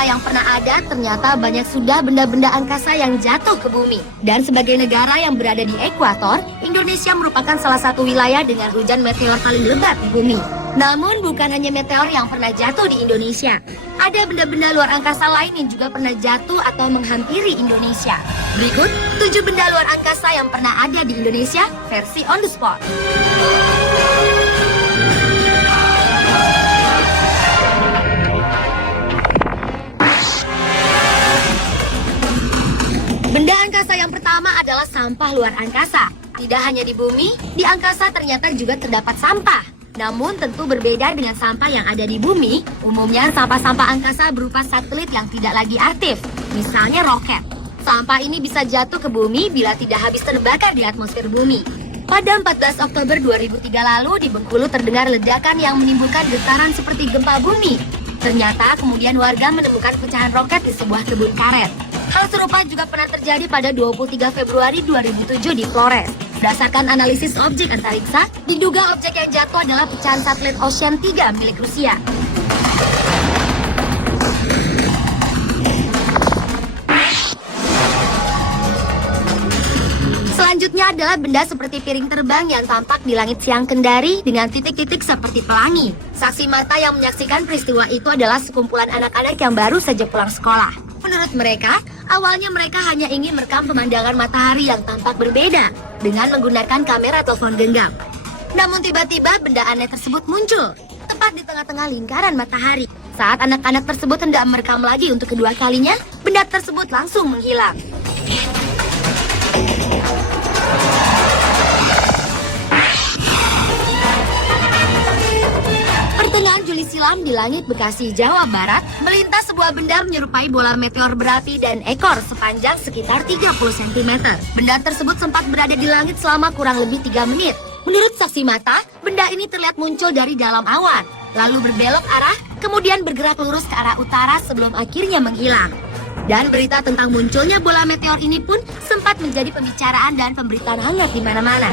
angkasa yang pernah ada, ternyata banyak sudah benda-benda angkasa yang jatuh ke bumi. Dan sebagai negara yang berada di ekuator, Indonesia merupakan salah satu wilayah dengan hujan meteor paling lebat di bumi. Namun bukan hanya meteor yang pernah jatuh di Indonesia. Ada benda-benda luar angkasa lain yang juga pernah jatuh atau menghampiri Indonesia. Berikut 7 benda luar angkasa yang pernah ada di Indonesia versi on the spot. Benda angkasa yang pertama adalah sampah luar angkasa. Tidak hanya di bumi, di angkasa ternyata juga terdapat sampah. Namun tentu berbeda dengan sampah yang ada di bumi. Umumnya sampah-sampah angkasa berupa satelit yang tidak lagi aktif. Misalnya roket. Sampah ini bisa jatuh ke bumi bila tidak habis terbakar di atmosfer bumi. Pada 14 Oktober 2003 lalu di Bengkulu terdengar ledakan yang menimbulkan getaran seperti gempa bumi. Ternyata kemudian warga menemukan pecahan roket di sebuah kebun karet. Hal serupa juga pernah terjadi pada 23 Februari 2007 di Flores. Berdasarkan analisis objek antariksa, diduga objek yang jatuh adalah pecahan satelit Ocean 3 milik Rusia. Selanjutnya adalah benda seperti piring terbang yang tampak di langit siang Kendari dengan titik-titik seperti pelangi. Saksi mata yang menyaksikan peristiwa itu adalah sekumpulan anak-anak yang baru saja pulang sekolah. Menurut mereka, awalnya mereka hanya ingin merekam pemandangan matahari yang tampak berbeda dengan menggunakan kamera telepon genggam. Namun tiba-tiba benda aneh tersebut muncul, tepat di tengah-tengah lingkaran matahari. Saat anak-anak tersebut hendak merekam lagi untuk kedua kalinya, benda tersebut langsung menghilang. Pertengahan Juli silam di langit Bekasi, Jawa Barat, melintas sebuah benda menyerupai bola meteor berapi dan ekor sepanjang sekitar 30 cm. Benda tersebut sempat berada di langit selama kurang lebih 3 menit. Menurut saksi mata, benda ini terlihat muncul dari dalam awan, lalu berbelok arah, kemudian bergerak lurus ke arah utara sebelum akhirnya menghilang. Dan berita tentang munculnya bola meteor ini pun sempat menjadi pembicaraan dan pemberitaan hangat di mana-mana.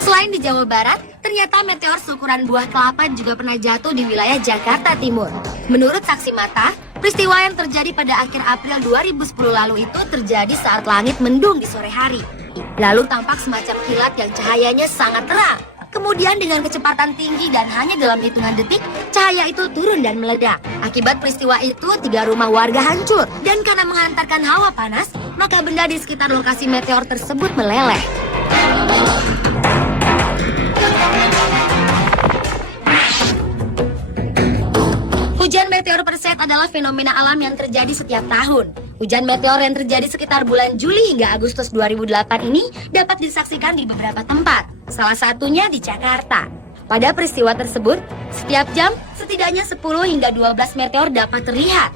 Selain di Jawa Barat, ternyata meteor seukuran buah kelapa juga pernah jatuh di wilayah Jakarta Timur. Menurut saksi mata, peristiwa yang terjadi pada akhir April 2010 lalu itu terjadi saat langit mendung di sore hari. Lalu tampak semacam kilat yang cahayanya sangat terang. Kemudian dengan kecepatan tinggi dan hanya dalam hitungan detik, cahaya itu turun dan meledak. Akibat peristiwa itu, 3 rumah warga hancur. Dan karena menghantarkan hawa panas, maka benda di sekitar lokasi meteor tersebut meleleh. Hujan meteor perset adalah fenomena alam yang terjadi setiap tahun. Hujan meteor yang terjadi sekitar bulan Juli hingga Agustus 2008 ini dapat disaksikan di beberapa tempat, salah satunya di Jakarta. Pada peristiwa tersebut, setiap jam setidaknya 10 hingga 12 meteor dapat terlihat.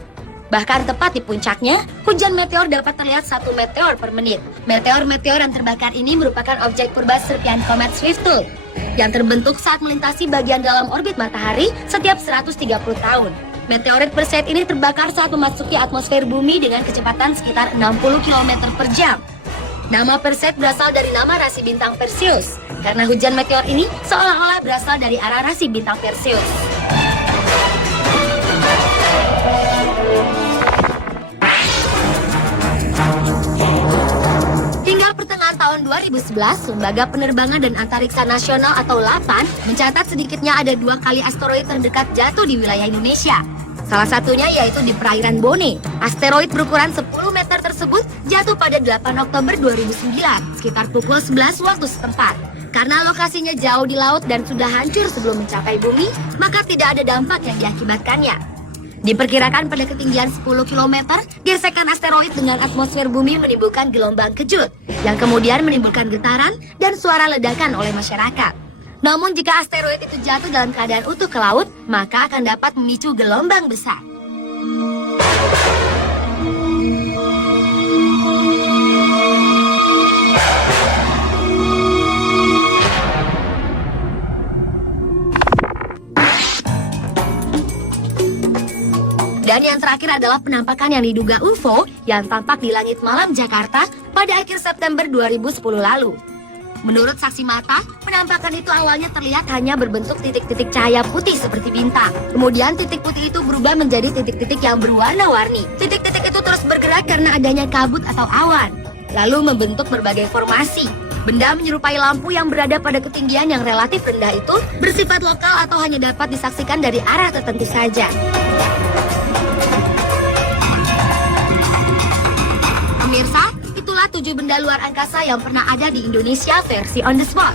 Bahkan tepat di puncaknya, hujan meteor dapat terlihat 1 meteor per menit. Meteor-meteor yang terbakar ini merupakan objek purba serpian komet Swift-Tooth yang terbentuk saat melintasi bagian dalam orbit matahari setiap 130 tahun. Meteorit perset ini terbakar saat memasuki atmosfer bumi dengan kecepatan sekitar 60 km per jam. Nama perset berasal dari nama rasi bintang Perseus, karena hujan meteor ini seolah-olah berasal dari arah rasi bintang Perseus. Hingga pertengahan tahun 2011, Lembaga Penerbangan dan Antariksa Nasional atau LAPAN mencatat sedikitnya ada 2 kali asteroid terdekat jatuh di wilayah Indonesia. Salah satunya yaitu di perairan Bone. Asteroid berukuran 10 meter tersebut jatuh pada 8 Oktober 2009, sekitar pukul 11 waktu setempat. Karena lokasinya jauh di laut dan sudah hancur sebelum mencapai bumi, maka tidak ada dampak yang diakibatkannya. Diperkirakan pada ketinggian 10 km, gesekan asteroid dengan atmosfer bumi menimbulkan gelombang kejut, yang kemudian menimbulkan getaran dan suara ledakan oleh masyarakat. Namun jika asteroid itu jatuh dalam keadaan utuh ke laut, maka akan dapat memicu gelombang besar. Dan yang terakhir adalah penampakan yang diduga UFO yang tampak di langit malam Jakarta pada akhir September 2010 lalu. Menurut saksi mata, penampakan itu awalnya terlihat hanya berbentuk titik-titik cahaya putih seperti bintang. Kemudian titik putih itu berubah menjadi titik-titik yang berwarna-warni. Titik-titik itu terus bergerak karena adanya kabut atau awan, lalu membentuk berbagai formasi. Benda menyerupai lampu yang berada pada ketinggian yang relatif rendah itu bersifat lokal atau hanya dapat disaksikan dari arah tertentu saja. Pemirsa, itulah 7 benda luar angkasa yang pernah ada di Indonesia versi on the spot.